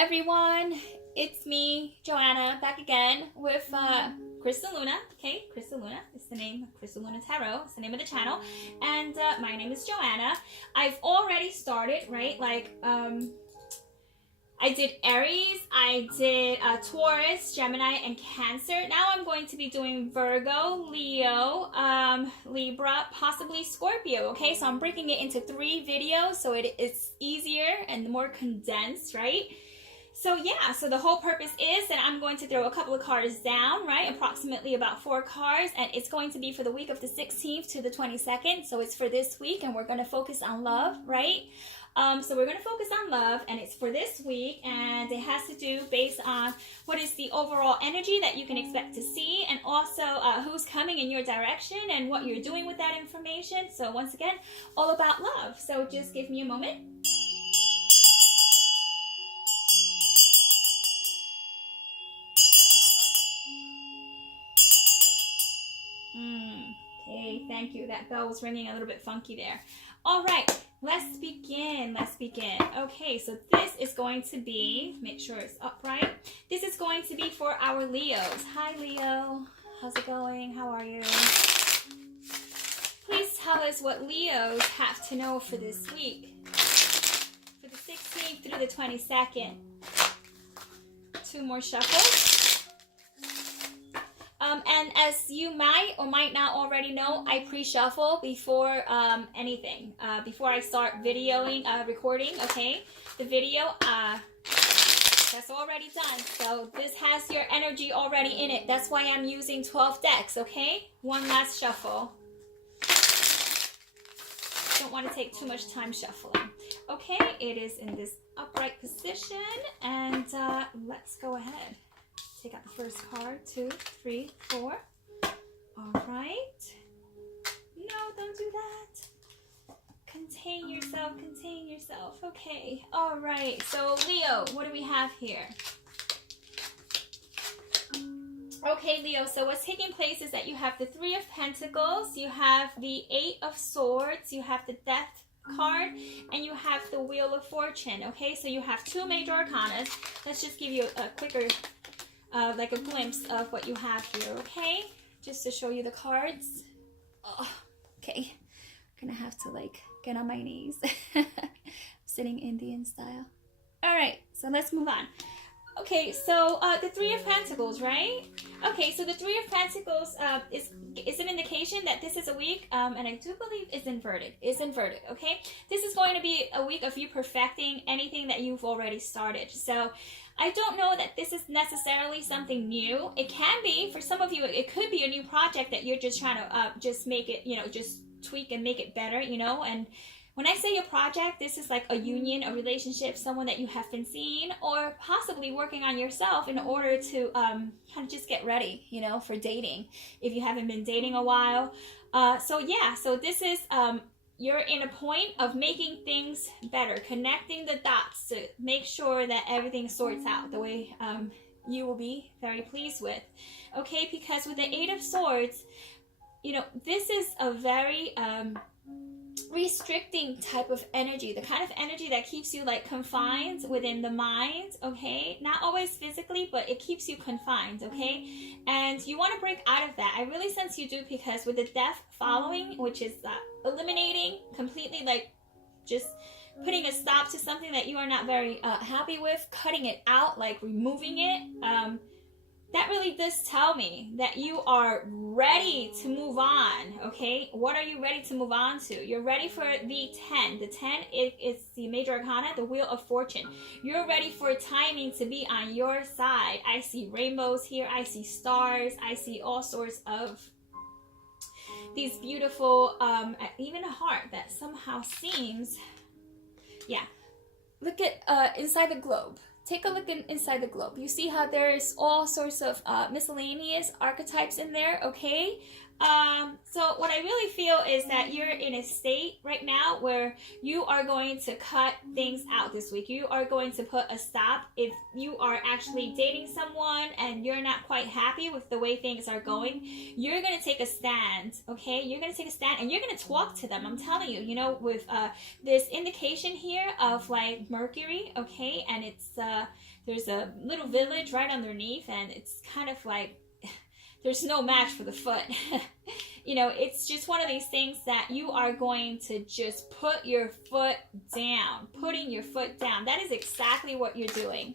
everyone, it's me, Joanna, back again with Crystal Luna. Okay, Crystal Luna is the name. Crystal Luna Tarot is the name of the channel, and my name is Joanna. I've already started, right? Like I did Aries, I did Taurus, Gemini, and Cancer. Now I'm going to be doing Virgo, Leo, Libra, possibly Scorpio, okay? So I'm breaking it into 3 videos so it's easier and more condensed, right? So yeah, so the whole purpose is that I'm going to throw a couple of cards down, right? Approximately about 4 cards, and it's going to be for the week of the 16th to the 22nd. So it's for this week, and we're going to focus on love, right? So we're going to focus on love, and it's for this week, and it has to do based on what is the overall energy that you can expect to see, and also who's coming in your direction and what you're doing with that information. So once again, all about love. So just give me a moment. Okay, thank you. That bell was ringing a little bit funky there. All right, let's begin. Let's begin. Okay, so this is going to be, make sure it's upright. This is going to be for our Leos. Hi, Leo. How's it going? How are you? Please tell us what Leos have to know for this week. For the 16th through the 22nd. 2 more shuffles. And as you might or might not already know, I pre-shuffle before anything. Before I start videoing, recording, okay? The video, that's already done. So this has your energy already in it. That's why I'm using 12 decks, okay? One last shuffle. Don't want to take too much time shuffling. Okay, it is in this upright position. And let's go ahead. Take out the first card, 2, 3, 4. All right. No, don't do that. Contain yourself, contain yourself. Okay. All right. So, Leo, what do we have here? Okay, Leo, so what's taking place is that you have the 3 of Pentacles, you have the 8 of Swords, you have the Death card, and you have the Wheel of Fortune. Okay, so you have 2 major arcanas. Let's just give you a quicker like a glimpse of what you have here, okay? Just to show you the cards. Oh, okay. I'm gonna have to like get on my knees. Sitting Indian style. All right, so let's move on. Okay, so the 3 of Pentacles, right? Okay, so the 3 of Pentacles is an indication that this is a week, and I do believe it's inverted. It's inverted, okay? This is going to be a week of you perfecting anything that you've already started. So I don't know that this is necessarily something new. It can be, for some of you, it could be a new project that you're just trying to just make it, you know, just tweak and make it better, you know, and when I say a project, this is like a union, a relationship, someone that you have been seeing, or possibly working on yourself in order to kind of just get ready, you know, for dating, if you haven't been dating a while. So yeah, so this is, you're in a point of making things better, connecting the dots to make sure that everything sorts out the way you will be very pleased with. Okay, because with the 8 of Swords, you know, this is a very restricting type of energy, the kind of energy that keeps you like confined within the mind, okay? Not always physically, but it keeps you confined, okay? And you want to break out of that. I really sense you do, because with the Death following, which is eliminating completely, like just putting a stop to something that you are not very happy with, cutting it out, like removing it, that really does tell me that you are ready to move on, okay? What are you ready to move on to? You're ready for the 10. The 10 is the major arcana, the Wheel of Fortune. You're ready for timing to be on your side. I see rainbows here. I see stars. I see all sorts of these beautiful, even a heart that somehow seems, yeah. Look at inside the globe. Take a look inside the globe. You see how there's all sorts of miscellaneous archetypes in there, okay? So what I really feel is that you're in a state right now where you are going to cut things out this week. You are going to put a stop. If you are actually dating someone and you're not quite happy with the way things are going, you're going to take a stand, okay? You're going to take a stand and you're going to talk to them. I'm telling you, you know, with this indication here of like Mercury, okay? And it's, there's a little village right underneath, and it's kind of like, there's no match for the foot. You know, it's just one of these things that you are going to just put your foot down. Putting your foot down. That is exactly what you're doing.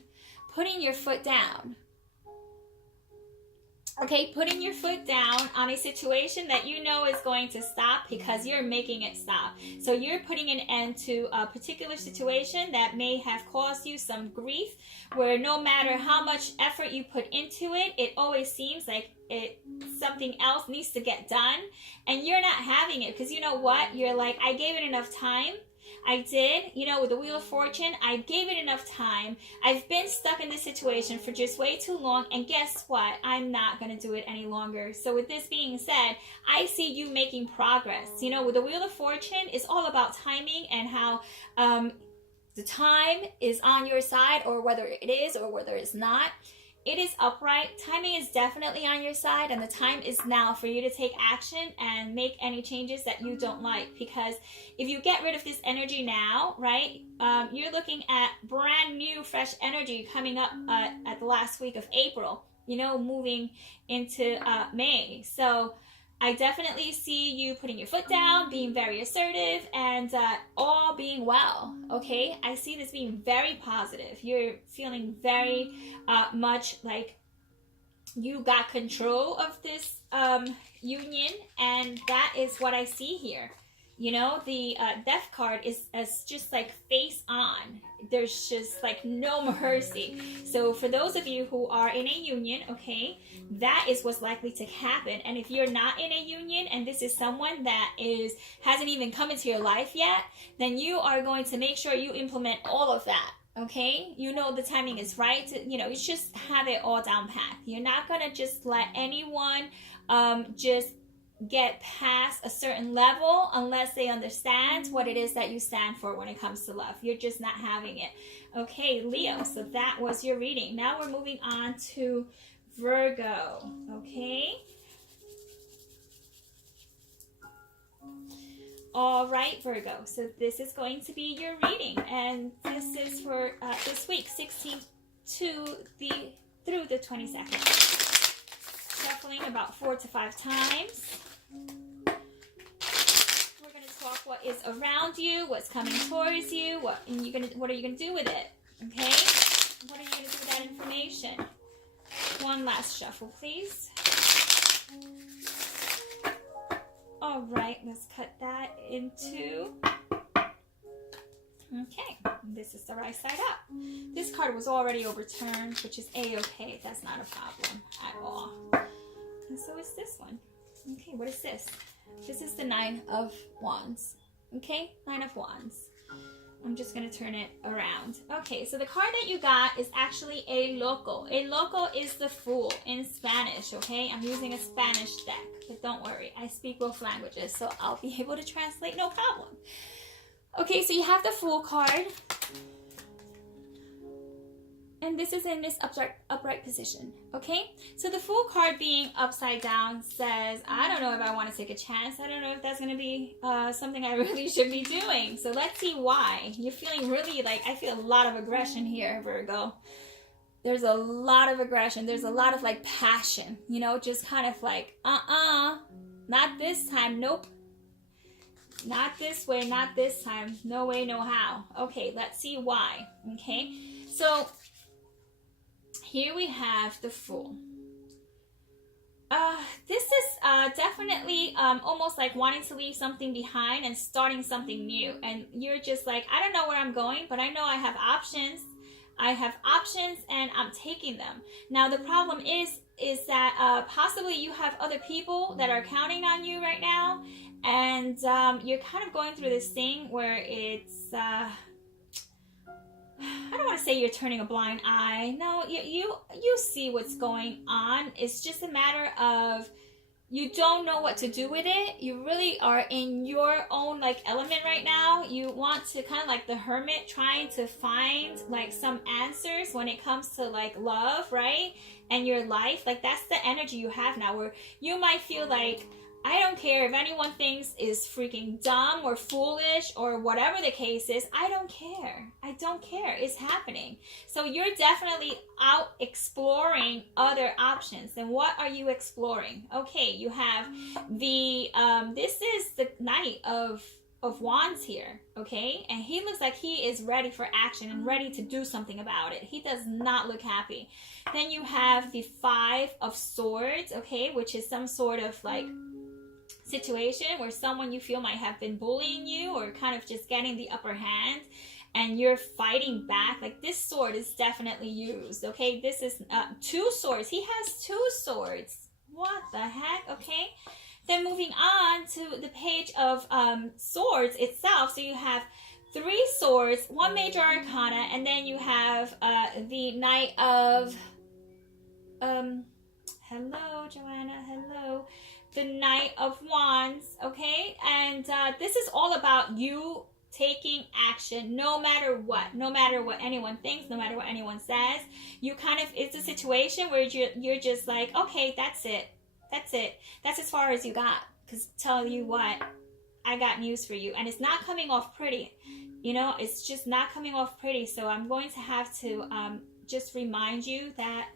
Putting your foot down. Okay, putting your foot down on a situation that you know is going to stop because you're making it stop. So you're putting an end to a particular situation that may have caused you some grief, where no matter how much effort you put into it, it always seems like something else needs to get done, and you're not having it because you know what? You're like, I gave it enough time. I did, you know, with the Wheel of Fortune, I gave it enough time. I've been stuck in this situation for just way too long, and guess what? I'm not going to do it any longer. So with this being said, I see you making progress. You know, with the Wheel of Fortune, it's all about timing and how the time is on your side, or whether it is or whether it's not. It is upright. Timing is definitely on your side, and the time is now for you to take action and make any changes that you don't like. Because if you get rid of this energy now, right, you're looking at brand new, fresh energy coming up at the last week of April, you know, moving into May. So I definitely see you putting your foot down, being very assertive, and all being well, okay? I see this being very positive. You're feeling very much like you got control of this union, and that is what I see here. You know, the Death card is as just like face on. There's just like no mercy. So for those of you who are in a union, okay, that is what's likely to happen. And if you're not in a union and this is someone that hasn't even come into your life yet, then you are going to make sure you implement all of that. Okay, you know the timing is right. You know, you just have it all down pat. You're not gonna just let anyone just get past a certain level unless they understand what it is that you stand for when it comes to love. You're just not having it. Okay, Leo, so that was your reading. Now we're moving on to Virgo. Okay. All right, Virgo. So this is going to be your reading, and this is for this week, 16th through the 22nd. Shuffling about 4 to 5 times. We're going to talk what is around you, what's coming towards you, what are you going to do with it? Okay? What are you going to do with that information? One last shuffle, please. All right, let's cut that into... Okay, this is the right side up. This card was already overturned, which is A-okay. That's not a problem at all. And so is this one. Okay, what is this? This is the 9 of Wands. Okay, 9 of Wands. I'm just going to turn it around. Okay, so the card that you got is actually a loco. A loco is the Fool in Spanish, okay? I'm using a Spanish deck, but don't worry. I speak both languages, so I'll be able to translate, no problem. Okay, so you have the Fool card. And this is in this upright position, okay? So the Fool card being upside down says, I don't know if I want to take a chance. I don't know if that's going to be something I really should be doing. So let's see why. You're feeling really like, I feel a lot of aggression here, Virgo. There's a lot of aggression. There's a lot of like passion, you know, just kind of like, not this time. Nope. Not this way, not this time. No way, no how. Okay, let's see why, okay? So here we have the Fool. This is definitely almost like wanting to leave something behind and starting something new. And you're just like, I don't know where I'm going, but I know I have options. I have options and I'm taking them. Now the problem is that possibly you have other people that are counting on you right now. And you're kind of going through this thing where it's... I don't want to say you're turning a blind eye. No, you see what's going on. It's just a matter of you don't know what to do with it. You really are in your own like element right now. You want to kind of like the hermit, trying to find like some answers when it comes to like love, right? And your life. Like that's the energy you have now, where you might feel like, I don't care if anyone thinks is freaking dumb or foolish or whatever the case is. I don't care. I don't care. It's happening. So you're definitely out exploring other options. And what are you exploring? Okay, you have the, this is the Knight of Wands here, okay? And he looks like he is ready for action and ready to do something about it. He does not look happy. Then you have the Five of Swords, okay? Which is some sort of like situation where someone you feel might have been bullying you or kind of just getting the upper hand, and you're fighting back. Like this sword is definitely used, okay? This is 2 swords. He has 2 swords. What the heck? Okay. Then moving on to the Page of Swords itself. So you have 3 swords, 1 major arcana, and then you have the Knight of hello Joanna, hello, the Knight of Wands, okay? And this is all about you taking action no matter what anyone thinks, no matter what anyone says. You kind of, it's a situation where you're just like, okay, that's it, that's as far as you got, because tell you what, I got news for you. And it's not coming off pretty, you know, it's just not coming off pretty. So I'm going to have to just remind you that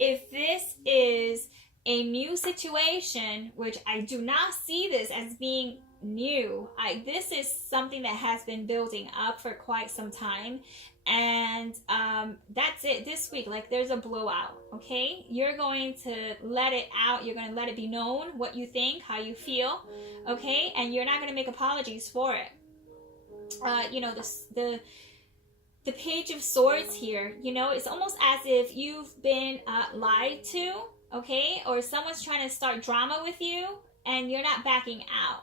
if this is a new situation, which I do not see this as being new, this is something that has been building up for quite some time, and that's it this week. Like there's a blowout, okay? You're going to let it out. You're going to let it be known what you think, how you feel, okay? And you're not going to make apologies for it. You know, the Page of Swords here, you know, it's almost as if you've been lied to, okay? Or someone's trying to start drama with you and you're not backing out.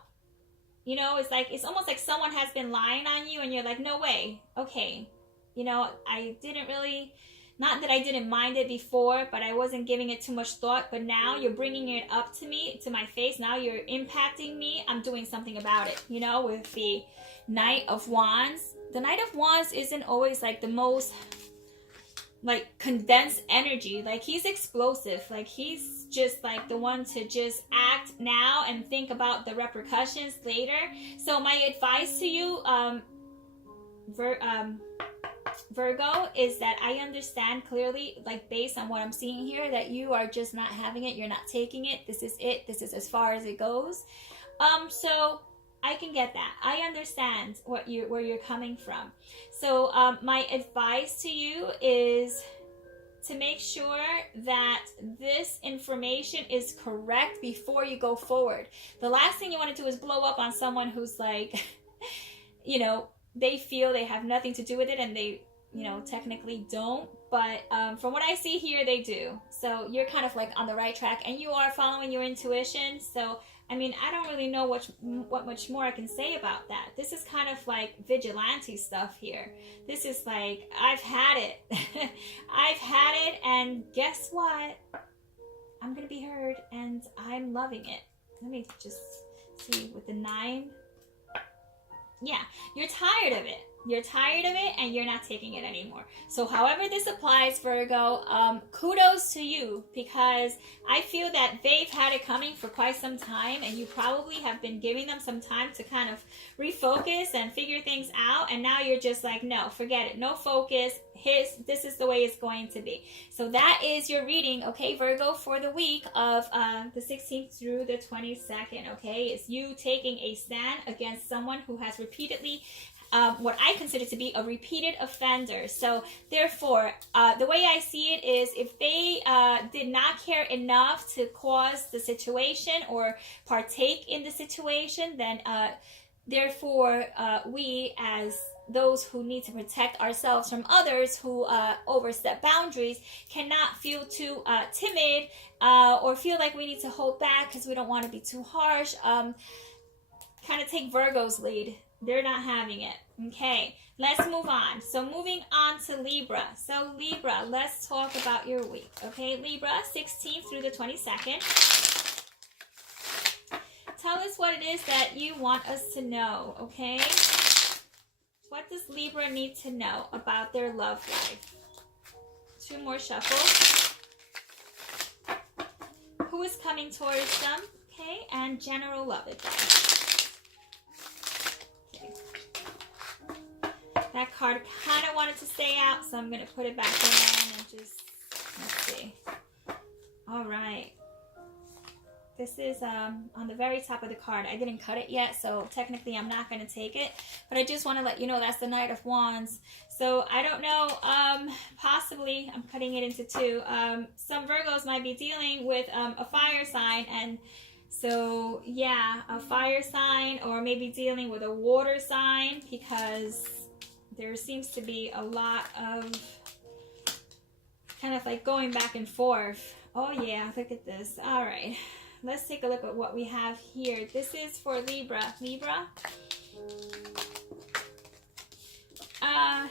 You know, it's like, it's almost like someone has been lying on you and you're like, no way. Okay. You know, I didn't really, not that I didn't mind it before, but I wasn't giving it too much thought. But now you're bringing it up to me, to my face. Now you're impacting me. I'm doing something about it, you know, with the Knight of Wands. The Knight of Wands isn't always like the most like condensed energy. Like he's explosive. Like he's just like the one to just act now and think about the repercussions later. So my advice to you, Virgo, is that I understand clearly, like based on what I'm seeing here, that you are just not having it. You're not taking it. This is it. This is as far as it goes. So I can get that. I understand where you're coming from. So my advice to you is to make sure that this information is correct before you go forward. The last thing you want to do is blow up on someone who's like, you know, they feel they have nothing to do with it, and they, you know, technically don't. But from what I see here, they do. So you're kind of like on the right track, and you are following your intuition. So I mean, I don't really know what much more I can say about that. This is kind of like vigilante stuff here. This is like, I've had it. I've had it, and guess what? I'm going to be heard, and I'm loving it. Let me just see with the 9. Yeah, you're tired of it. You're tired of it, and you're not taking it anymore. So however this applies, Virgo, kudos to you, because I feel that they've had it coming for quite some time, and you probably have been giving them some time to kind of refocus and figure things out, and now you're just like, no, forget it. No focus. This is the way it's going to be. So that is your reading, okay, Virgo, for the week of the 16th through the 22nd, okay? It's you taking a stand against someone who has repeatedly what I consider to be a repeated offender. So therefore, the way I see it is, if they did not care enough to cause the situation or partake in the situation, then therefore we, as those who need to protect ourselves from others who overstep boundaries, cannot feel too timid or feel like we need to hold back because we don't want to be too harsh. Kind of take Virgo's lead. They're not having it. Okay, let's move on. So moving on to Libra. So Libra, let's talk about your week. Okay, Libra, 16th through the 22nd. tell us what it is that you want us to know, okay? What does Libra need to know about their love life? 2 more shuffles. Who is coming towards them, okay? And general love advice. Okay. That card kind of wanted to stay out, so I'm going to put it back in and just, let's see. All right. This is on the very top of the card. I didn't cut it yet, so technically I'm not going to take it. But I just want to let you know that's the Knight of Wands. So I don't know, possibly, I'm cutting it into 2. Some Virgos might be dealing with a fire sign. And so, yeah, a fire sign, or maybe dealing with a water sign, because there seems to be a lot of kind of like going back and forth. Oh, yeah, look at this. All right. Let's take a look at what we have here. This is for Libra. Libra,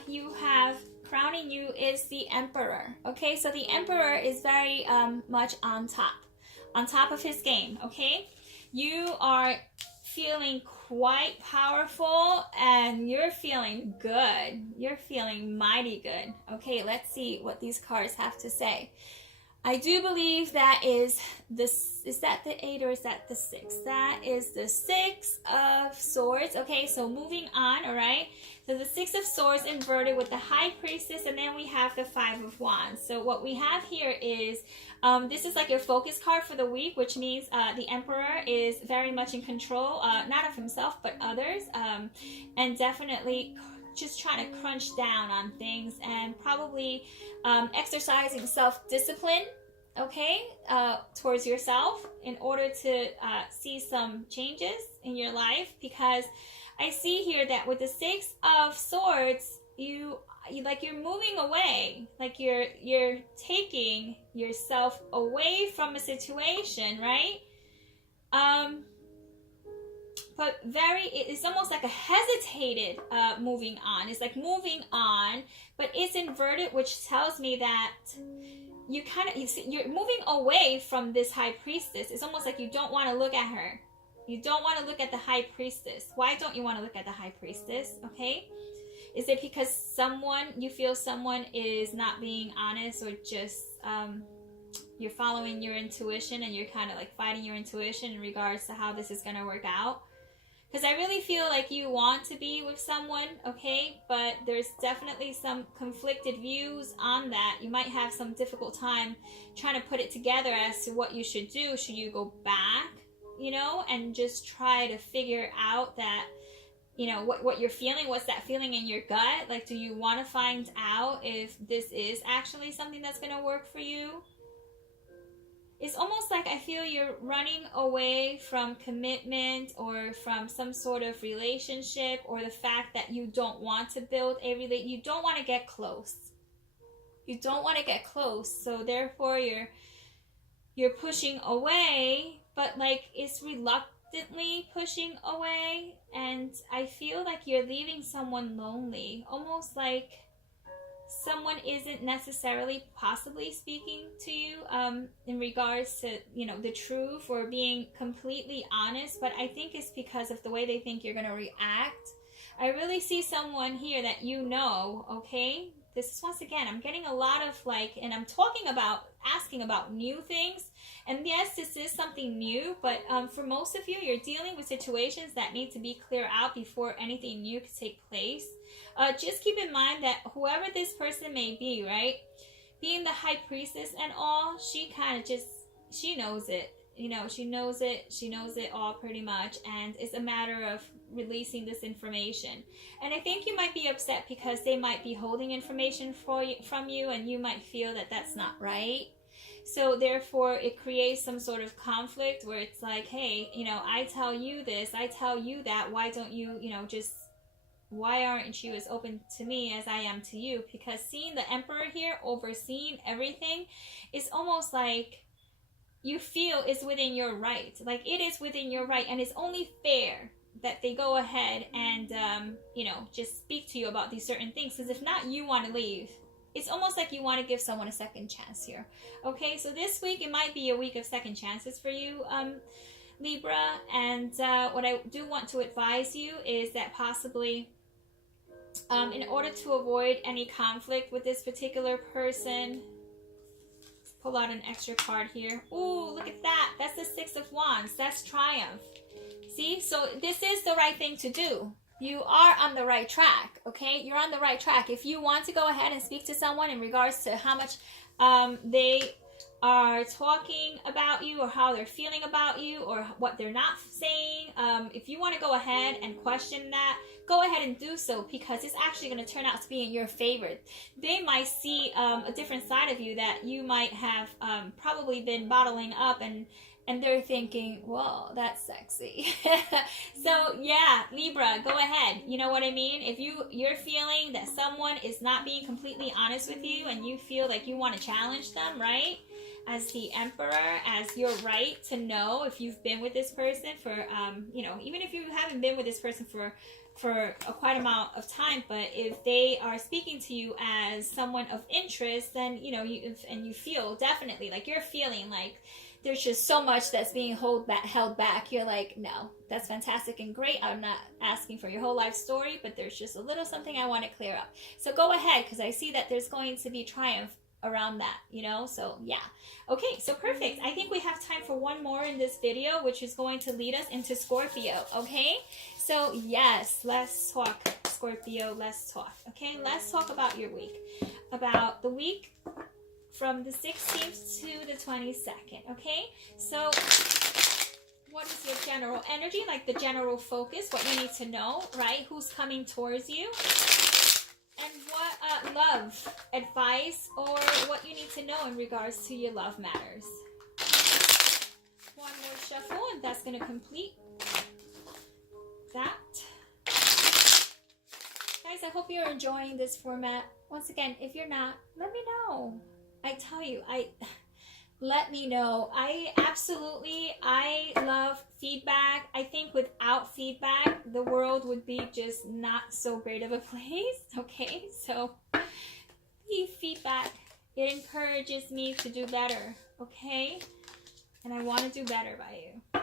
you have, crowning you is the Emperor. Okay, so the Emperor is very much on top of his game. Okay, you are feeling quite powerful, and you're feeling good. You're feeling mighty good. Okay, let's see what these cards have to say. I do believe that is that the 8 or is that the 6? That is the 6 of Swords. Okay, so moving on, all right? So the 6 of Swords inverted with the High Priestess, and then we have the 5 of Wands. So what we have here is, this is like your focus card for the week, which means the Emperor is very much in control, not of himself, but others, and definitely just trying to crunch down on things, and probably exercising self-discipline, okay, towards yourself in order to see some changes in your life. Because I see here that with the 6 of Swords, you're moving away, like you're taking yourself away from a situation, right? But it's almost like a hesitated moving on. It's like moving on, but it's inverted, which tells me that you're moving away from this High Priestess. It's almost like you don't want to look at her. You don't want to look at the High Priestess. Why don't you want to look at the High Priestess? Okay, is it because you feel someone is not being honest, or just you're following your intuition and you're kind of like fighting your intuition in regards to how this is going to work out? Because I really feel like you want to be with someone, okay? But there's definitely some conflicted views on that. You might have some difficult time trying to put it together as to what you should do. Should you go back, and just try to figure out that, what you're feeling? What's that feeling in your gut? Like, do you want to find out if this is actually something that's going to work for you? It's almost like I feel you're running away from commitment, or from some sort of relationship, or the fact that you don't want to build a relationship. You don't want to get close. You don't want to get close. So therefore you're pushing away, but like it's reluctantly pushing away. And I feel like you're leaving someone lonely, almost like someone isn't necessarily possibly speaking to you in regards to, the truth, or being completely honest. But I think it's because of the way they think you're going to react. I really see someone here that okay? This is, once again, I'm getting a lot of and I'm asking about new things. And yes, this is something new, but for most of you, you're dealing with situations that need to be cleared out before anything new can take place. Just keep in mind that whoever this person may be, right, being the High Priestess and all, she kind of she knows it. She knows it all pretty much. And it's a matter of releasing this information. And I think you might be upset because they might be holding information from you, and you might feel that that's not right. So therefore, it creates some sort of conflict where it's like, hey, I tell you this, I tell you that. Why don't you, why aren't you as open to me as I am to you? Because seeing the Emperor here overseeing everything is almost like you feel it's within your right. Like, it is within your right, and it's only fair that they go ahead and, just speak to you about these certain things. Because if not, you want to leave. It's almost like you want to give someone a second chance here. Okay, so this week, it might be a week of second chances for you. Libra. And what I do want to advise you is that possibly in order to avoid any conflict with this particular person, let's pull out an extra card here. Ooh, look at that. That's the Six of Wands. That's triumph. See, so this is the right thing to do. You are on the right track, okay? You're on the right track. If you want to go ahead and speak to someone in regards to how much they are talking about you, or how they're feeling about you, or what they're not saying, if you want to go ahead and question that, go ahead and do so, because it's actually going to turn out to be in your favor. They might see a different side of you that you might have probably been bottling up, and they're thinking, whoa, that's sexy. So yeah, Libra, go ahead. You know what I mean? If you're feeling that someone is not being completely honest with you, and you feel like you want to challenge them, right? As the Emperor, as your right to know if you've been with this person for, you know, even if you haven't been with this person for a quite amount of time, but if they are speaking to you as someone of interest, then, you know, you feel definitely like you're feeling like there's just so much that's being held back. You're like, no, that's fantastic and great. I'm not asking for your whole life story, but there's just a little something I want to clear up. So go ahead, because I see that there's going to be triumph around that, you know? So yeah. Okay, so perfect. I think we have time for one more in this video, which is going to lead us into Scorpio, okay? So yes, let's talk, Scorpio, let's talk, okay? Let's talk about your week. About the week from the 16th to the 22nd, okay? So what is your general energy, like the general focus, what you need to know, right? Who's coming towards you? And what love advice, or what you need to know in regards to your love matters. One more shuffle, and that's going to complete that. Guys, I hope you're enjoying this format. Once again, if you're not, let me know. I tell you, let me know. I love feedback. I think without feedback, the world would be just not so great of a place. Okay, so the feedback, it encourages me to do better. Okay, and I want to do better by you.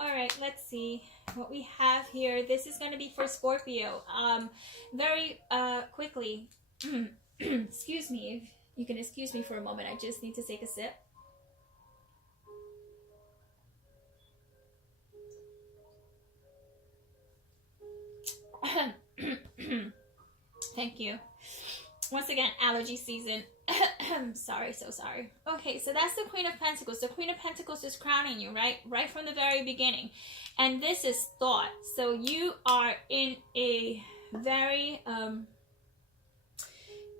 All right, let's see what we have here. This is going to be for Scorpio. Very quickly. Excuse me. If you can excuse me for a moment. I just need to take a sip. Thank you. Once again, allergy season. Sorry, so sorry. Okay, so that's the Queen of Pentacles. The Queen of Pentacles is crowning you, right? Right from the very beginning. And this is thought. So you are in a very...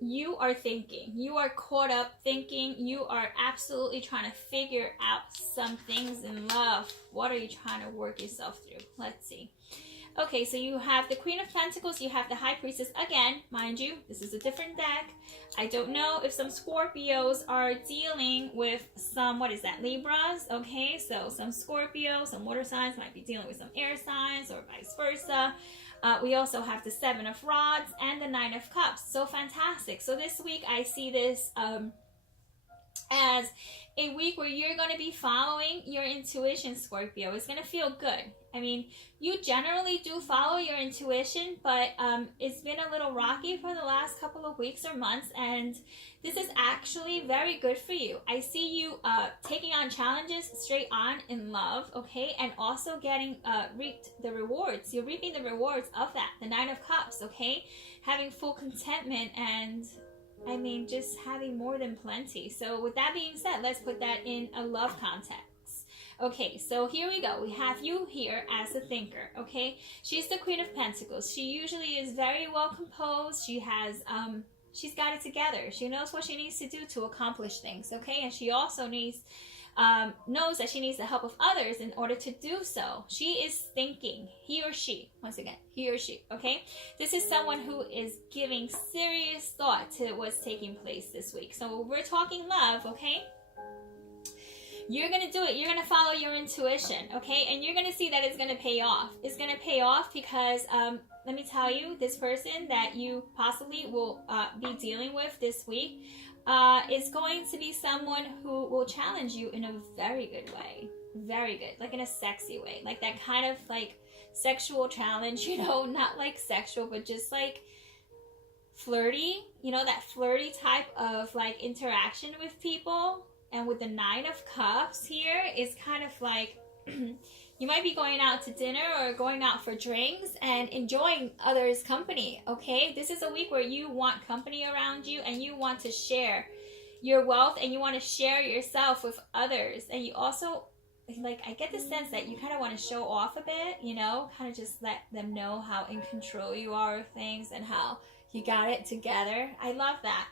you are thinking. You are caught up thinking. You are absolutely trying to figure out some things in love. What are you trying to work yourself through? Let's see. Okay, so you have the Queen of Pentacles, you have the High Priestess. Again, mind you, this is a different deck. I don't know if some Scorpios are dealing with some, what is that, Libras? Okay, so some Scorpios, some water signs might be dealing with some air signs, or vice versa. We also have the Seven of Rods and the Nine of Cups. So fantastic. So this week I see this as a week where you're going to be following your intuition, Scorpio. It's going to feel good. I mean, you generally do follow your intuition, but it's been a little rocky for the last couple of weeks or months, and this is actually very good for you. I see you taking on challenges straight on in love, okay, and also getting reaped the rewards. You're reaping the rewards of that, the Nine of Cups, okay, having full contentment, and I mean, just having more than plenty. So with that being said, let's put that in a love context. Okay, so here we go. We have you here as a thinker, okay? She's the Queen of Pentacles. She usually is very well composed. She has, she's got it together. She knows what she needs to do to accomplish things, okay? And she also knows that she needs the help of others in order to do so. She is thinking, he or she, once again, he or she, okay? This is someone who is giving serious thought to what's taking place this week. So we're talking love, okay? You're going to do it. You're going to follow your intuition, okay? And you're going to see that it's going to pay off. It's going to pay off because, let me tell you, this person that you possibly will be dealing with this week is going to be someone who will challenge you in a very good way. Very good. Like in a sexy way. Like that kind of like sexual challenge, you know, not like sexual, but just like flirty, you know, that flirty type of like interaction with people. And with the 9 of Cups here, is kind of like you might be going out to dinner or going out for drinks and enjoying others' company, okay? This is a week where you want company around you and you want to share your wealth and you want to share yourself with others. And you also, like, I get the sense that you kind of want to show off a bit, you know, kind of just let them know how in control you are of things and how you got it together. I love that.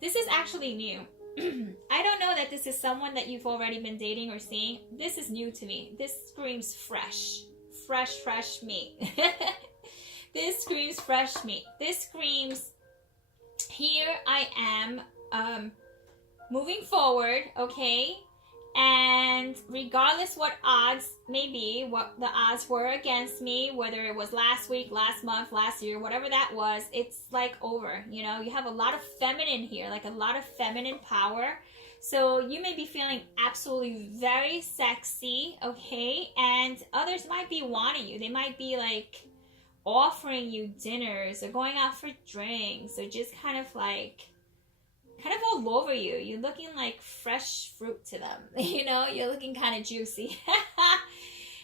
This is actually new. I don't know that this is someone that you've already been dating or seeing. This is new to me. This screams fresh. Fresh meat. This screams fresh meat. This screams, here I am, moving forward, okay? And regardless what odds may be, what the odds were against me, whether it was last week, last month, last year, whatever that was, it's like over, you know? You have a lot of feminine here, like a lot of feminine power. So you may be feeling absolutely very sexy, okay? And others might be wanting you. They might be like offering you dinners or going out for drinks or just kind of all over you. You're looking like fresh fruit to them. You know, you're looking kind of juicy.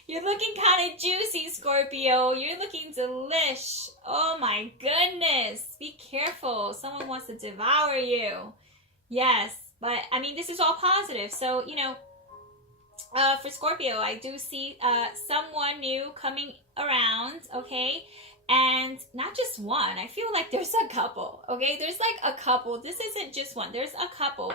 You're looking kind of juicy, Scorpio. You're looking delish. Oh my goodness. Be careful. Someone wants to devour you. Yes, but I mean, this is all positive. So, you know, for Scorpio, I do see someone new coming around, okay? And not just one. I feel like there's a couple, okay? There's like a couple. This isn't just one. There's a couple.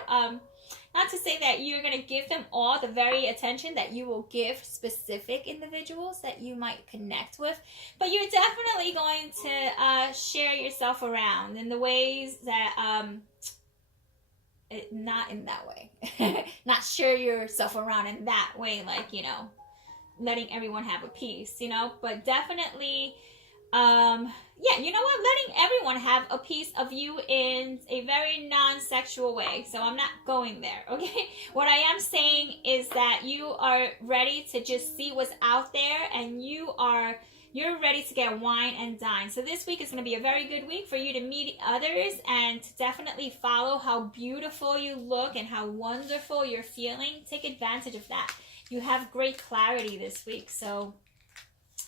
Not to say that you're going to give them all the very attention that you will give specific individuals that you might connect with. But you're definitely going to share yourself around in the ways that... not in that way. Not share yourself around in that way, like, you know, letting everyone have a piece, you know? But definitely... yeah, you know what? Letting everyone have a piece of you in a very non-sexual way. So I'm not going there, okay? What I am saying is that you are ready to just see what's out there and you're ready to get wine and dine. So this week is going to be a very good week for you to meet others and to definitely follow how beautiful you look and how wonderful you're feeling. Take advantage of that. You have great clarity this week, so...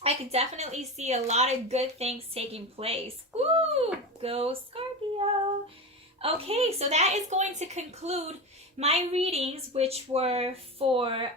I could definitely see a lot of good things taking place. Woo! Go Scorpio! Okay, so that is going to conclude my readings, which were for,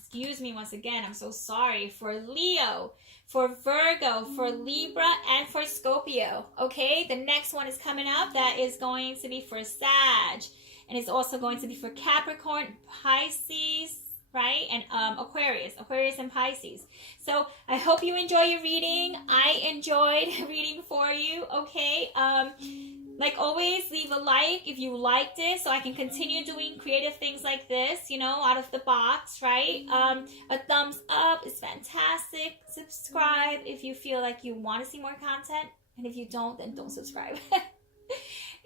excuse me once again, I'm so sorry, for Leo, for Virgo, for Libra, and for Scorpio. Okay, the next one is coming up. That is going to be for Sag. And it's also going to be for Capricorn, Pisces, right? And Aquarius and Pisces. So I hope you enjoy your reading. I enjoyed reading for you, okay? Like always, leave a like if you liked it so I can continue doing creative things like this, you know, out of the box, right? A thumbs up is fantastic. Subscribe if you feel like you want to see more content. And if you don't, then don't subscribe.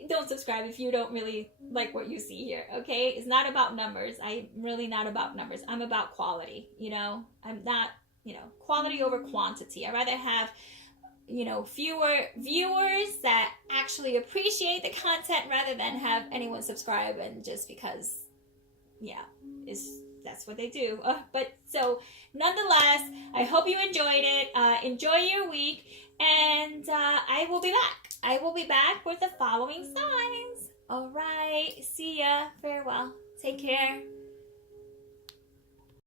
Don't subscribe if you don't really like what you see here, okay? It's not about numbers. I'm really not about numbers. I'm about quality, you know? I'm not, you know, quality over quantity. I'd rather have, you know, fewer viewers that actually appreciate the content rather than have anyone subscribe and just because, yeah, that's what they do. But so, nonetheless, I hope you enjoyed it. Enjoy your week, and I will be back. I will be back with the following signs. All right. See ya. Farewell. Take care.